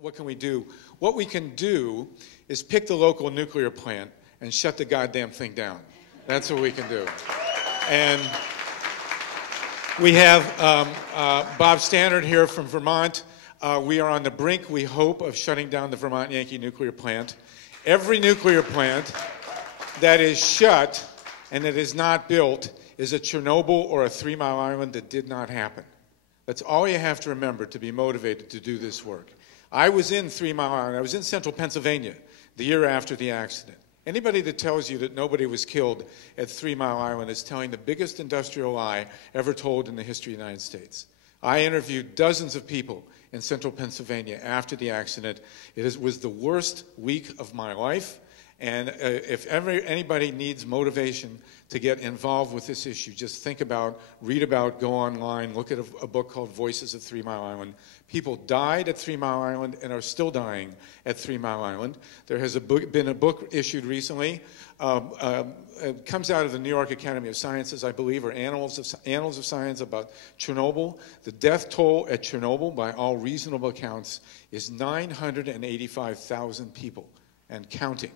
What can we do? What we can do is pick the local nuclear plant and shut the goddamn thing down. That's what we can do. And we have Bob Stannard here from Vermont. We are on the brink, we hope, of shutting down the Vermont Yankee nuclear plant. Every nuclear plant that is shut and that is not built is a Chernobyl or a 3 Mile Island that did not happen. That's all you have to remember to be motivated to do this work. I was in 3 Mile Island. I was in central Pennsylvania the year after the accident. Anybody that tells you that nobody was killed at 3 Mile Island is telling the biggest industrial lie ever told in the history of the United States. I interviewed dozens of people in central Pennsylvania after the accident. Was the worst week of my life. And if ever anybody needs motivation to get involved with this issue, just think about, read about, go online, look at a book called Voices of 3 Mile Island. People died at 3 Mile Island and are still dying at 3 Mile Island. There has been a book issued recently. It comes out of the New York Academy of Sciences, I believe, or Annals of Science about Chernobyl. The death toll at Chernobyl, by all reasonable accounts, is 985,000 people and counting.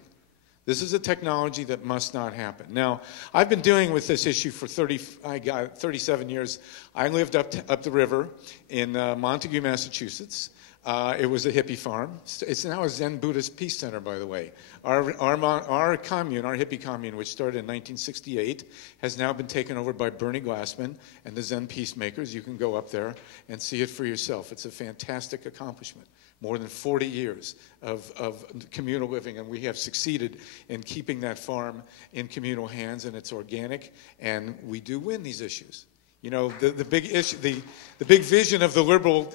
This is a technology that must not happen. Now, I've been dealing with this issue for 37 years. I lived up the river in Montague, Massachusetts. It was a hippie farm. It's now a Zen Buddhist peace center, by the way. Our commune, our hippie commune, which started in 1968, has now been taken over by Bernie Glassman and the Zen peacemakers. You can go up there and see it for yourself. It's a fantastic accomplishment. More than 40 years of communal living, and we have succeeded in keeping that farm in communal hands, and it's organic, and we do win these issues. You know, the big issue, the big vision of the liberal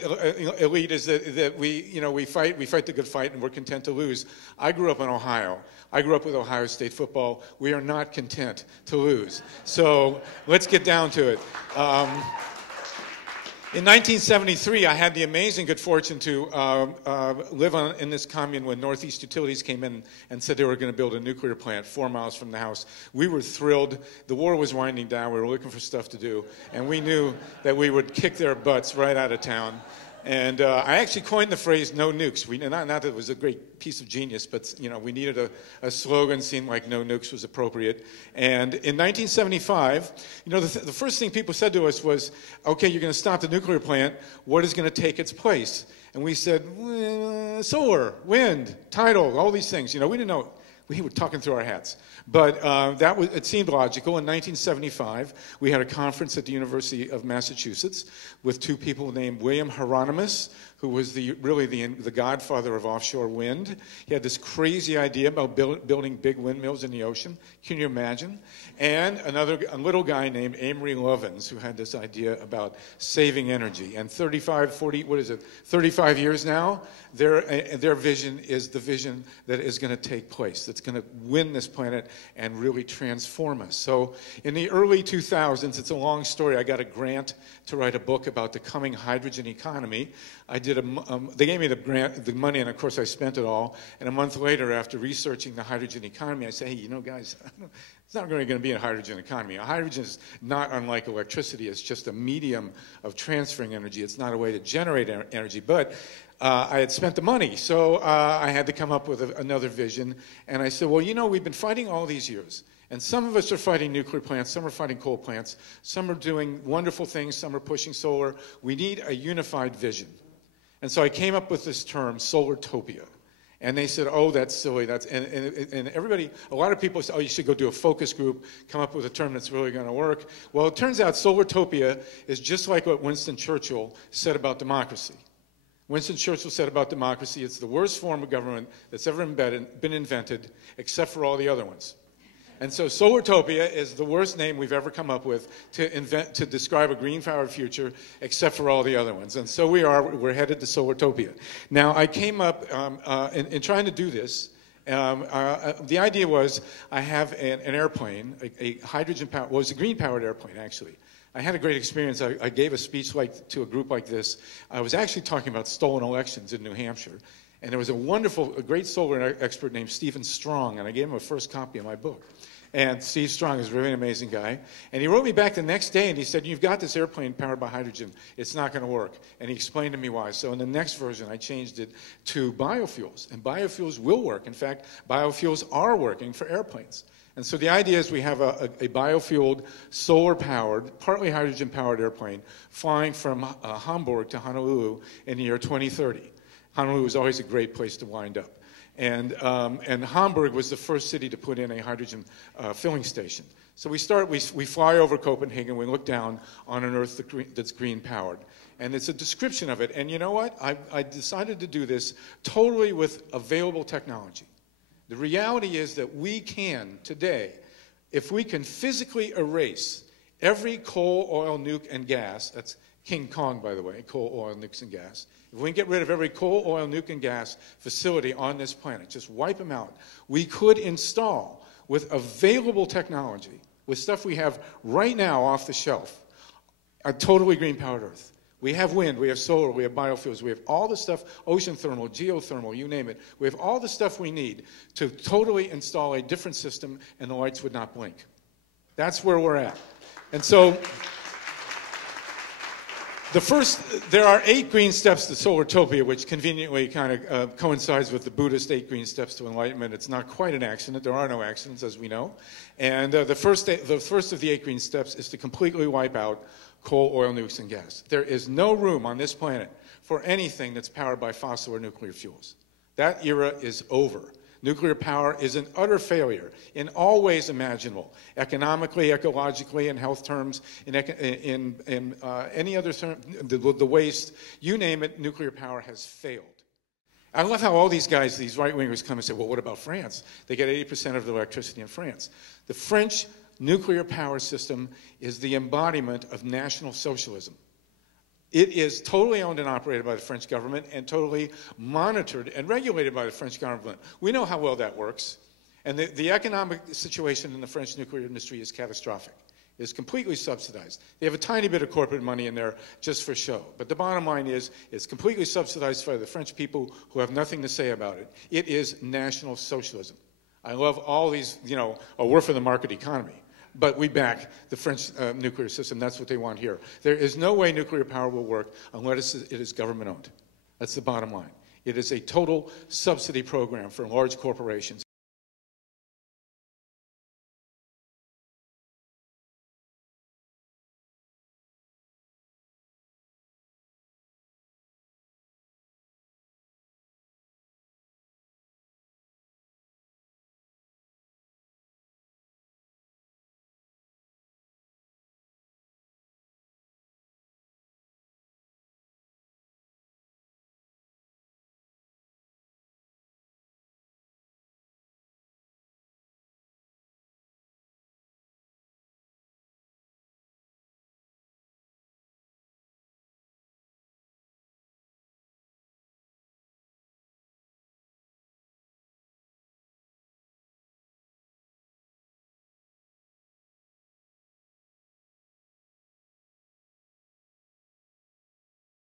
elite is that we fight the good fight, and we're content to lose. I grew up in Ohio. I grew up with Ohio State football. We are not content to lose. So let's get down to it. In 1973, I had the amazing good fortune to live in this commune when Northeast Utilities came in and said they were going to build a nuclear plant 4 miles from the house. We were thrilled. The war was winding down. We were looking for stuff to do. And we knew that we would kick their butts right out of town. And I actually coined the phrase "no nukes." Not that it was a great piece of genius, but we needed a slogan. Seemed like "no nukes" was appropriate. And in 1975, the first thing people said to us was, "Okay, you're going to stop the nuclear plant. What is going to take its place?" And we said, "Solar, wind, tidal, all these things." We didn't know. We were talking through our hats. But it seemed logical. In 1975, we had a conference at the University of Massachusetts with two people named William Hieronymus, who was really the godfather of offshore wind. He had this crazy idea about building big windmills in the ocean. Can you imagine? And a little guy named Amory Lovins, who had this idea about saving energy. And 35 years now, their vision is the vision that is going to take place, that's going to win this planet and really transform us. So in the early 2000s, it's a long story, I got a grant to write a book about the coming hydrogen economy. They gave me the money, and of course I spent it all. And a month later, after researching the hydrogen economy, I said, hey, guys, it's not really going to be a hydrogen economy. Hydrogen is not unlike electricity. It's just a medium of transferring energy. It's not a way to generate energy. But I had spent the money, so I had to come up with another vision. And I said, well, we've been fighting all these years. And some of us are fighting nuclear plants, some are fighting coal plants, some are doing wonderful things, some are pushing solar. We need a unified vision. And so I came up with this term, Solartopia. And they said, oh, that's silly. And everybody, a lot of people said, oh, you should go do a focus group, come up with a term that's really going to work. Well, it turns out Solartopia is just like what Winston Churchill said about democracy. Winston Churchill said about democracy, it's the worst form of government that's ever been invented, except for all the other ones. And so Solartopia is the worst name we've ever come up with to describe a green-powered future, except for all the other ones. And so we're headed to Solartopia. Now, I came up in trying to do this. The idea was I have an airplane, a hydrogen-powered, well, it was a green-powered airplane, actually. I had a great experience. I gave a speech to a group like this. I was actually talking about stolen elections in New Hampshire. And there was a great solar expert named Stephen Strong, and I gave him a first copy of my book. And Steve Strong is really an amazing guy. And he wrote me back the next day and he said, you've got this airplane powered by hydrogen. It's not going to work. And he explained to me why. So in the next version, I changed it to biofuels. And biofuels will work. In fact, biofuels are working for airplanes. And so the idea is we have a biofueled, solar-powered, partly hydrogen-powered airplane flying from Hamburg to Honolulu in the year 2030. Honolulu is always a great place to wind up. And Hamburg was the first city to put in a hydrogen filling station. So we fly over Copenhagen, we look down on an Earth that's green powered. And it's a description of it. And you know what? I decided to do this totally with available technology. The reality is that we can today, if we can physically erase every coal, oil, nuke, and gas, that's King Kong, by the way, coal, oil, nukes, and gas. If we can get rid of every coal, oil, nuke, and gas facility on this planet, just wipe them out, we could install, with available technology, with stuff we have right now off the shelf, a totally green-powered Earth. We have wind, we have solar, we have biofuels, we have all the stuff, ocean thermal, geothermal, you name it. We have all the stuff we need to totally install a different system and the lights would not blink. That's where we're at. And so, there are 8 green steps to Solartopia, which conveniently kind of coincides with the Buddhist 8 green steps to enlightenment. It's not quite an accident. There are no accidents, as we know. And the first of the 8 green steps is to completely wipe out coal, oil, nukes, and gas. There is no room on this planet for anything that's powered by fossil or nuclear fuels. That era is over. Nuclear power is an utter failure in all ways imaginable, economically, ecologically, in health terms, in any other term, the waste, you name it, nuclear power has failed. I love how all these guys, these right-wingers come and say, well, what about France? They get 80% of the electricity in France. The French nuclear power system is the embodiment of National Socialism. It is totally owned and operated by the French government and totally monitored and regulated by the French government. We know how well that works. And the economic situation in the French nuclear industry is catastrophic. It's completely subsidized. They have a tiny bit of corporate money in there just for show. But the bottom line is it's completely subsidized by the French people who have nothing to say about it. It is National Socialism. I love all these, we're for the market economy. But we back the French nuclear system. That's what they want here. There is no way nuclear power will work unless it is government-owned. That's the bottom line. It is a total subsidy program for large corporations.